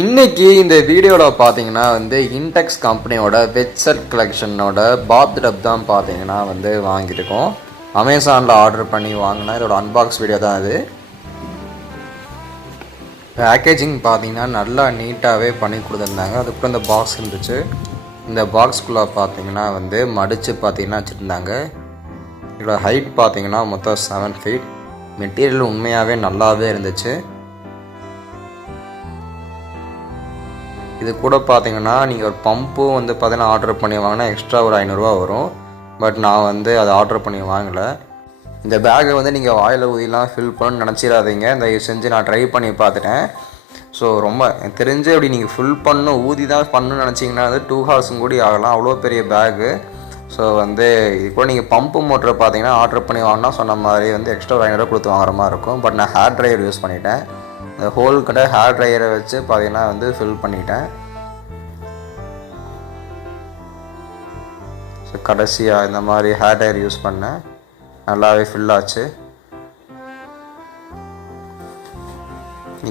இன்னைக்கு இந்த வீடியோவில் பார்த்தீங்கன்னா வந்து இன்டெக்ஸ் கம்பெனியோட வெட்செட் கலெக்ஷனோட பாத் டப் தான் பார்த்தீங்கன்னா வந்து வாங்கியிருக்கோம். அமேசானில் ஆர்டர் பண்ணி வாங்கினா இதோட அன்பாக்ஸ் வீடியோ தான் இது. பேக்கேஜிங் பார்த்தீங்கன்னா நல்லா நீட்டாகவே பண்ணி கொடுத்துருந்தாங்க. அதுக்குள்ளே இந்த பாக்ஸ் இருந்துச்சு. இந்த பாக்ஸ்குள்ளே பார்த்தீங்கன்னா வந்து மடித்து பார்த்தீங்கன்னா வச்சுருந்தாங்க. இதோட ஹைட் பார்த்தீங்கன்னா மொத்தம் 7 feet. மெட்டீரியல் உண்மையாகவே நல்லாவே இருந்துச்சு. இது கூட பார்த்தீங்கன்னா நீங்கள் ஒரு பம்பும் வந்து பார்த்தீங்கன்னா ஆர்டர் பண்ணி வாங்கினா எக்ஸ்ட்ரா ஒரு 500 ரூபா வரும். பட் நான் வந்து அதை ஆர்டர் பண்ணி வாங்கலை. இந்த பேக்கை வந்து நீங்கள் வாயில் ஊதிலாம் ஃபில் பண்ணணும்னு நினச்சிடாதீங்க. இந்த செஞ்சு நான் ட்ரை பண்ணி பார்த்துட்டேன். ஸோ ரொம்ப தெரிஞ்சு அப்படி நீங்கள் ஃபில் பண்ணணும் ஊதி தான் பண்ணணும்னு நினச்சிங்கன்னா வந்து 2 hours கூட ஆகலாம். அவ்வளோ பெரிய பேக்கு. ஸோ வந்து இது கூட நீங்கள் பம்பு மோட்டரை பார்த்தீங்கன்னா ஆர்டர் பண்ணி வாங்கினா சொன்ன மாதிரி வந்து எக்ஸ்ட்ரா ஒரு 500 ரூபா கொடுத்து வாங்குற மாதிரி இருக்கும். பட் நான் ஹேர் ட்ரையர் யூஸ் பண்ணிட்டேன். இந்த ஹோல் கிட்ட ஹேர் ட்ரையரை வச்சு பார்த்தீங்கன்னா வந்து ஃபில் பண்ணிட்டேன். ஸோ கடைசியாக இந்த மாதிரி ஹேர் ட்ரையர் யூஸ் பண்ணேன். நல்லாவே ஃபில் ஆச்சு.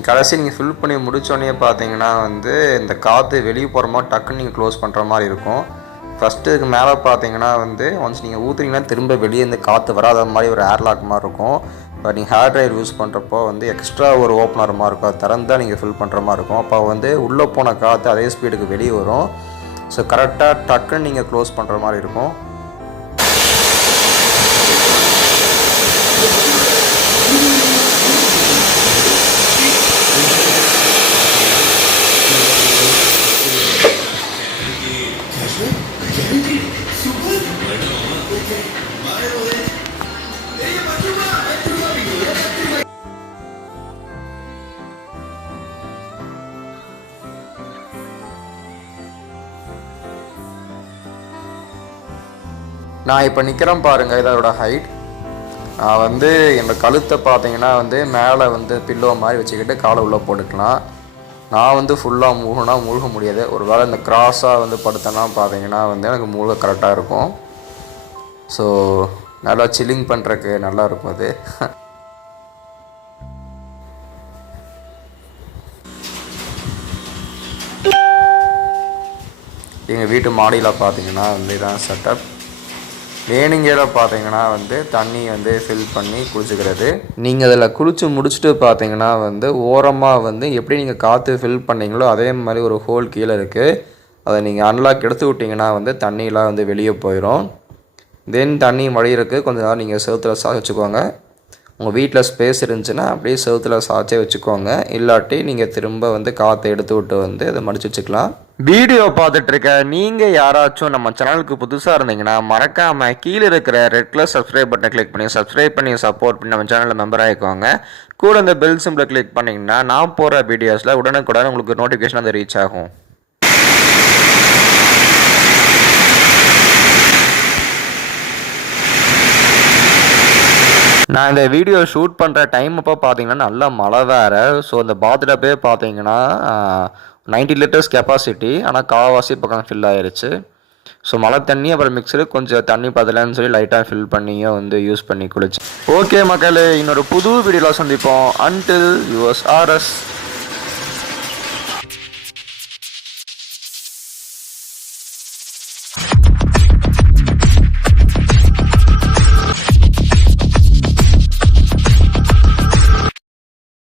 கடைசி நீங்கள் ஃபில் பண்ணி முடித்தோடனே பார்த்தீங்கன்னா வந்து இந்த காற்று வெளியே போகிற மாதிரி டக்குன்னு நீங்கள் க்ளோஸ் பண்ணுற மாதிரி இருக்கும். ஃபஸ்ட்டு இதுக்கு மேலே பார்த்தீங்கன்னா வந்து ஒன்ஸ் நீங்கள் ஊற்றுனீங்கன்னா திரும்ப வெளியே இருந்து காற்று வராத மாதிரி ஒரு ஏர்லாக் மாதிரி இருக்கும். பட் நீங்கள் ஹேர் ட்ரையர் யூஸ் பண்ணுறப்போ வந்து எக்ஸ்ட்ரா ஒரு ஓப்பனர் மாதிரி இருக்கும். அது திறந்தால் நீங்கள் ஃபில் பண்ணுற மாதிரி இருக்கும். அப்போ வந்து உள்ளே போன காற்று அதே ஸ்பீடுக்கு வெளியே வரும். ஸோ கரெக்டாக டக்குன்னு நீங்கள் க்ளோஸ் பண்ணுற மாதிரி இருக்கும். நான் இப்போ நிற்கிறேன் பாருங்கள். இதோட ஹைட் நான் வந்து என்னோடய கழுத்தை பார்த்தீங்கன்னா வந்து மேலே வந்து பில்லோ மாதிரி வச்சுக்கிட்டு காலை உள்ளே போட்டுக்கலாம். நான் வந்து ஃபுல்லாக மூழ்க முடியாது. ஒரு வேளை இந்த கிராஸாக வந்து படுத்தேன்னா பார்த்தீங்கன்னா வந்து எனக்கு மூழ்க கரெக்டாக இருக்கும். ஸோ நல்லா சில்லிங் பண்ணுறதுக்கு நல்லா இருக்கும் அது. எங்கள் வீட்டு மாடியில் பார்த்தீங்கன்னா வந்து இதான் செட்டப். வேணுங்கையில் பார்த்தீங்கன்னா வந்து தண்ணி வந்து ஃபில் பண்ணி குளிச்சுக்கிறது. நீங்கள் அதில் குளித்து முடிச்சுட்டு பார்த்தீங்கன்னா வந்து ஓரமாக வந்து எப்படி நீங்கள் காற்று ஃபில் பண்ணிங்களோ அதே மாதிரி ஒரு ஹோல் கீழே இருக்குது. அதை நீங்கள் அன்லாக் எடுத்து விட்டிங்கன்னா வந்து தண்ணியெலாம் வந்து வெளியே போயிடும். தென் தண்ணி வழியிறதுக்கு கொஞ்சம் நேரம் நீங்கள் செவுத்தில் சாய்ச்சி வச்சுக்கோங்க. உங்கள் வீட்டில் ஸ்பேஸ் இருந்துச்சுன்னா அப்படியே செவுத்தில் சாய்ச்சே வச்சுக்கோங்க. இல்லாட்டி நீங்கள் திரும்ப வந்து காற்றை எடுத்து விட்டு வந்து அதை மடித்து வச்சுக்கலாம். வீடியோ பார்த்துட்ருக்க நீங்கள் யாராச்சும் நம்ம சேனலுக்கு புதுசாக இருந்தீங்கன்னா மறக்காமல் கீழே இருக்கிற ரெட் கலர் சப்ஸ்கிரைப் பட்டனை கிளிக் பண்ணி சப்ஸ்கிரைப் பண்ணி சப்போர்ட் பண்ணி நம்ம சேனலில் மெம்பர் ஆகிக்கோங்க. கூட இந்த பெல் சிம்பிளை கிளிக் பண்ணிங்கன்னா நான் போகிற வீடியோஸில் உடனுக்குடன் உங்களுக்கு நோட்டிஃபிகேஷன் அது ரீச் ஆகும். நான் இந்த வீடியோ ஷூட் பண்ணுற டைம் அப்போ பார்த்தீங்கன்னா நல்லா மழை வேறு. ஸோ இந்த பாத்டப்பே பார்த்தீங்கன்னா 90 liters கெப்பாசிட்டி. ஆனால் காவாசி பக்கம் ஃபில் ஆகிருச்சு. ஸோ மழை தண்ணி அப்புறம் மிக்சரு கொஞ்சம் தண்ணி பத்தலைன்னு சொல்லி லைட்டாக ஃபில் பண்ணியும் வந்து யூஸ் பண்ணி குளிச்சு. ஓகே மக்களே, இன்னொரு புது வீடியோவில் சந்திப்போம். Until yours RS.